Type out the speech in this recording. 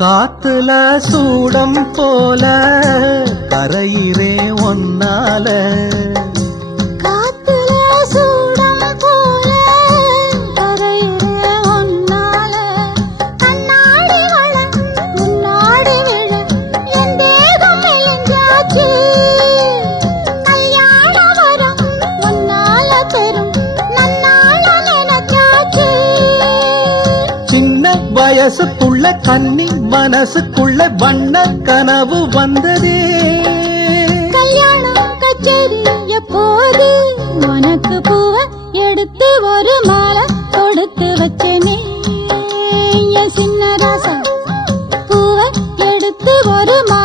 காத்துல சூடம் போல கரையிறே ஒன்னால காத்துல சூடம் போல கரையிறே ஒன்னால கண்ணாடி வள முன்னாடி விழ என் தேகம் மெலிஞ்சாச்சு கல்யாண வரம் முன்னால பெரும் நன்னால நினைச்சாச்சு சின்ன வயசுக்குள்ள கன்னி மனசுக்குள்ள வண்ண கனவு வந்ததே கல்யாணம் கச்சேரி எப்போது உனக்கு பூவ எடுத்து ஒரு மாலை கொடுத்து வச்சனே என் சின்ன ராசா பூவ எடுத்து ஒரு மாலை